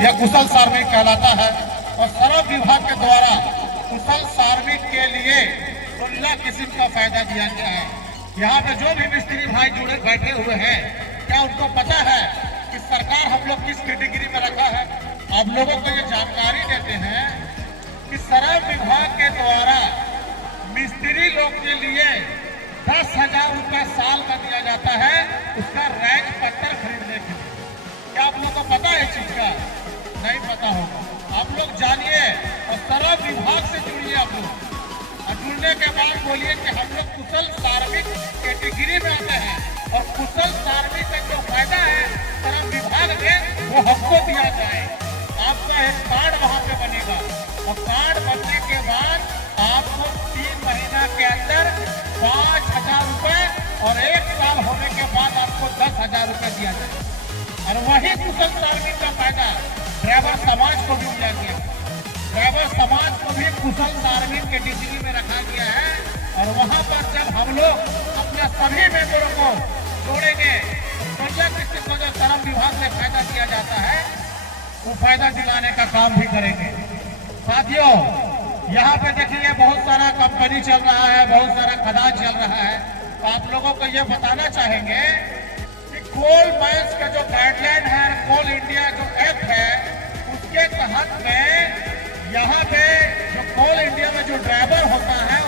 यह कुशल श्रमिक कहलाता है। और श्रम विभाग के द्वारा कुशल श्रमिक के लिए 16 किस्म का फायदा दिया गया है। यहाँ पे जो भी मिस्त्री भाई जुड़े बैठे हुए हैं, क्या उनको पता है कि सरकार हम लोग किस कैटेगरी में रखा है? आप लोगों को ये जानकारी देते हैं कि श्रम विभाग के द्वारा मिस्त्री लोग के लिए 10,000 रुपये साल का दिया जाता है उसका रैंक पत्थर खरीदने के लिए। क्या आप लोगों को पता है इस चीज का? नहीं पता होगा, आप लोग जानिए और श्रम विभाग से जुड़िए आप लोग। और जुड़ने के बाद बोलिए कि हम लोग कुशल श्रमिक कैटेगरी में आते हैं और कुशल श्रमिक का जो फायदा है श्रम विभाग में वो हमको दिया जाए। आपका एक कार्ड वहाँ पे बनेगा और कार्ड बनने के बाद आपको 3 महीना के अंदर 5,000 रुपए और 1 साल होने के बाद आपको 10,000 रुपए दिया जाए। और वही कुशल श्रमिक का फायदा ड्राइवर समाज को भी दिया गया। ड्राइवर समाज को भी कुशल श्रमिक कैटेगरी में रखा गया है। और वहाँ पर जब हम लोग अपने सभी मेंबरों को जोड़ेंगे तो 16 किस्म को जो श्रम विभाग से फायदा दिया जाता है वो फायदा दिलाने का काम भी करेंगे। साथियों, यहाँ पे देखिए बहुत सारा कंपनी चल रहा है, बहुत सारा खदान चल रहा है। तो आप लोगों को ये बताना चाहेंगे कि कोल माइंस का जो गाइडलाइन है, कोल इंडिया जो एक्ट है, उसके तहत में यहाँ पे जो कोल इंडिया में जो ड्राइवर होता है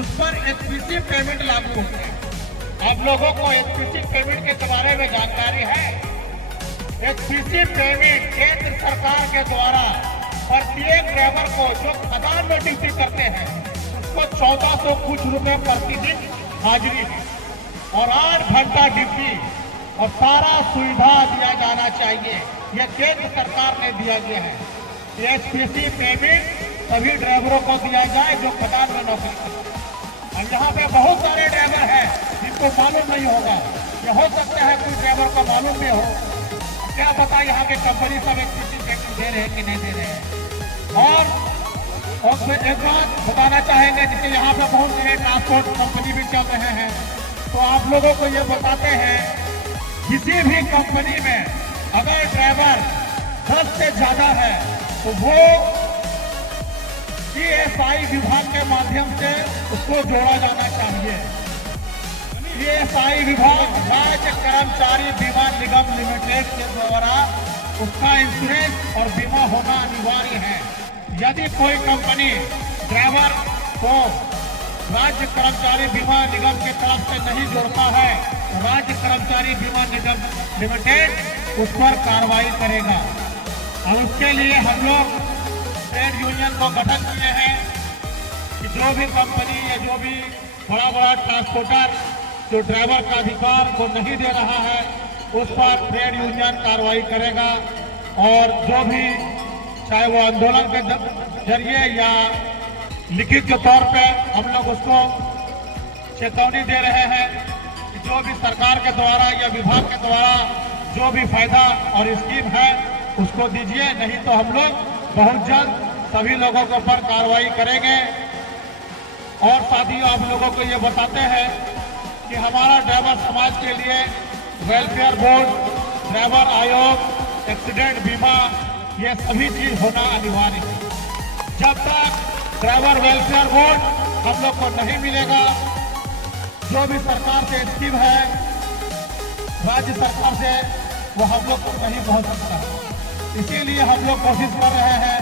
उस पर एचपीसी पेमेंट लागू होती है। आप लोगों को एचपीसी पेमेंट के बारे में जानकारी है? एचपीसी पेमेंट केंद्र सरकार के द्वारा प्रत्येक ड्राइवर को जो खदान में ड्यूटी करते हैं उसको 1400 कुछ रुपए प्रतिदिन हाजिरी है और 8 घंटा ड्यूटी और सारा सुविधा दिया जाना चाहिए। यह केंद्र सरकार ने दिया गया है। एचपीसी पेमेंट सभी ड्राइवरों को दिया जाए जो खदान में नौकरी करते हैं। और यहाँ पे बहुत सारे ड्राइवर हैं जिनको मालूम नहीं होगा। यह हो सकता है कोई ड्राइवर को मालूम भी हो। क्या पता यहाँ के कंपनी सब एचपीसी पेमेंट दे रहे हैं कि नहीं दे रहे हैं। और एक बात बताना चाहेंगे, जिससे यहाँ पे बहुत सारे ट्रांसपोर्ट कंपनी भी चल रहे हैं, तो आप लोगों को ये बताते हैं किसी भी कंपनी में अगर ड्राइवर 10 से ज्यादा है तो वो ईएसआई विभाग के माध्यम से उसको जोड़ा जाना चाहिए। ईएसआई विभाग राज्य कर्मचारी बीमा निगम लिमिटेड के द्वारा उसका इंश्योरेंस और बीमा होना अनिवार्य है। यदि कोई कंपनी ड्राइवर को राज्य कर्मचारी बीमा निगम की तरफ से नहीं जोड़ता है तो राज्य कर्मचारी बीमा निगम लिमिटेड उस पर कार्रवाई करेगा। और उसके लिए हम लोग ट्रेड यूनियन को गठन किए हैं कि जो भी कंपनी या जो भी बड़ा ट्रांसपोर्टर जो ड्राइवर का अधिकार को नहीं दे रहा है उस पर ट्रेड यूनियन कार्रवाई करेगा। और जो भी चाहे वो आंदोलन के जरिए या लिखित के तौर पे हम लोग उसको चेतावनी दे रहे हैं कि जो भी सरकार के द्वारा या विभाग के द्वारा जो भी फायदा और स्कीम है उसको दीजिए, नहीं तो हम लोग बहुत जल्द सभी लोगों के ऊपर कार्रवाई करेंगे। और साथियों, आप लोगों को ये बताते हैं कि हमारा ड्राइवर समाज के लिए वेलफेयर बोर्ड, ड्राइवर आयोग, एक्सीडेंट बीमा, ये सभी चीज होना अनिवार्य है। जब तक ड्राइवर वेलफेयर बोर्ड हम लोग को नहीं मिलेगा, जो भी सरकार से स्कीम है राज्य सरकार से वो हम लोग को नहीं पहुंच सकता। इसीलिए हम लोग कोशिश कर रहे हैं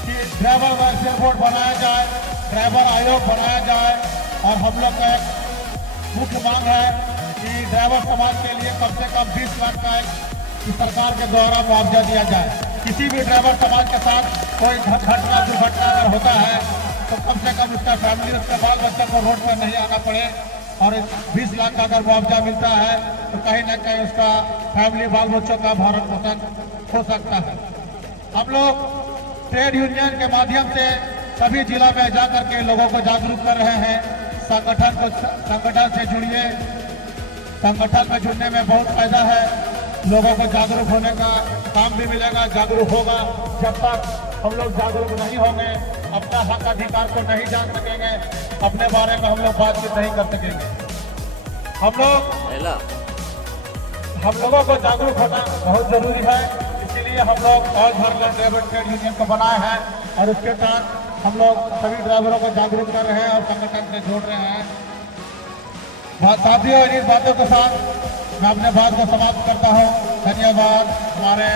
कि ड्राइवर वेलफेयर बोर्ड बनाया जाए, ड्राइवर आयोग बनाया जाए। और हम लोग का एक मुख्य मांग है कि ड्राइवर समाज के लिए कम से कम 20 लाख का कि सरकार के द्वारा मुआवजा दिया जाए। किसी भी ड्राइवर समाज के साथ कोई घटना दुर्घटना अगर होता है तो कम से कम उसका फैमिली, उसके बाल बच्चों को रोड पर नहीं आना पड़े। और 20 लाख का अगर मुआवजा मिलता है तो कहीं ना कहीं उसका फैमिली, बाल बच्चों का भरण पोषण हो सकता है। हम लोग ट्रेड यूनियन के माध्यम से सभी जिला में जाकर के लोगों को जागरूक कर रहे हैं। संगठन से जुड़िए, संगठन में जुड़ने में बहुत फायदा है। लोगों को जागरूक होने का काम भी मिलेगा, जागरूक होगा। जब तक हम लोग जागरूक नहीं होंगे, अपना हक अधिकार को नहीं जान सकेंगे, अपने बारे में हम लोग बातचीत नहीं कर सकेंगे। हम लोगों को जागरूक होना बहुत जरूरी है। इसीलिए लिए हम लोग all Bharat driver trade union को बनाए हैं और उसके तहत हम लोग सभी ड्राइवरों को जागरूक कर रहे हैं और संगठन से जोड़ रहे हैं। साथियों, इन बातों के साथ मैं अपने बात को समाप्त करता हूँ। धन्यवाद। हमारे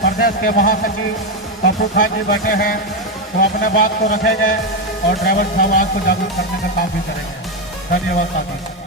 प्रदेश के महासचिव पप्पू खान जी बैठे हैं, तो अपने बात को रखेंगे और ड्राइवर समाज को जागरूक करने का काम भी करेंगे। धन्यवाद साथियों।